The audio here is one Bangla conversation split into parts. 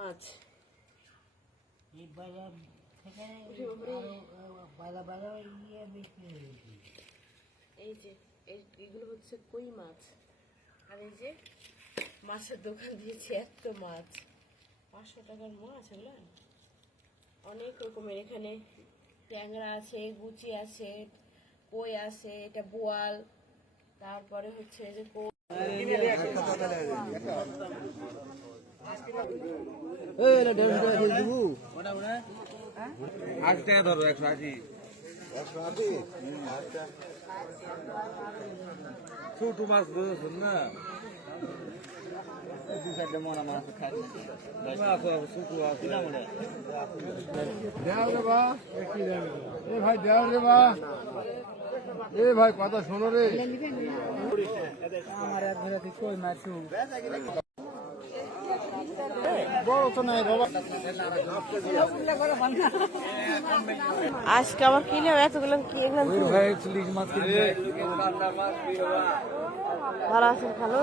মাছ এই যে এগুলো হচ্ছে কই মাছ। আর এই যে মাছের দোকান দিয়েছে এত মাছ, 500 টাকার মাছ। এগুলো অনেক রকমের, এখানে ট্যাংরা আছে, গুচি আছে, কই আছে, এটা বোয়াল, তারপরে হচ্ছে যে ধরো 180 ছোট মাছ ধরেছেন না, ভাই কথা শোনো রে, আমার এক ধরে কই মাছ বড় তো নাই বাবা। আজকে আবার কিনে এতগুলো কি ভালো আছেন? ভালো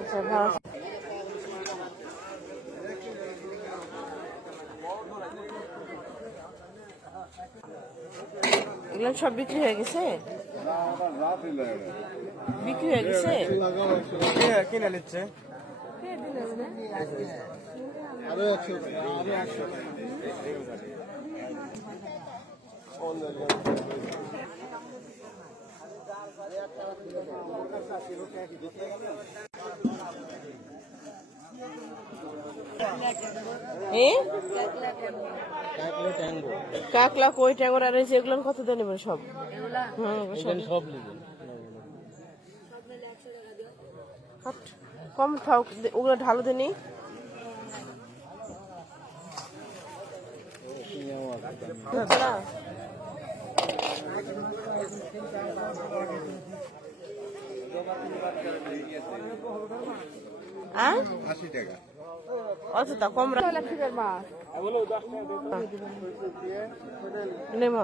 আচ্ছা, ভালো আছেন। এগুলো সব বিক্রি হয়ে গেছে, বিক্রি হয়ে গেছে। কিনে নিচ্ছে কাকলা, কই, ট্যাংরা আর যেগুলো কত দিয়ে নেবেন সব? সব নেবেন কম খাও, ওগুলো ঢালো দেনি। আচ্ছা, তা কম নেমা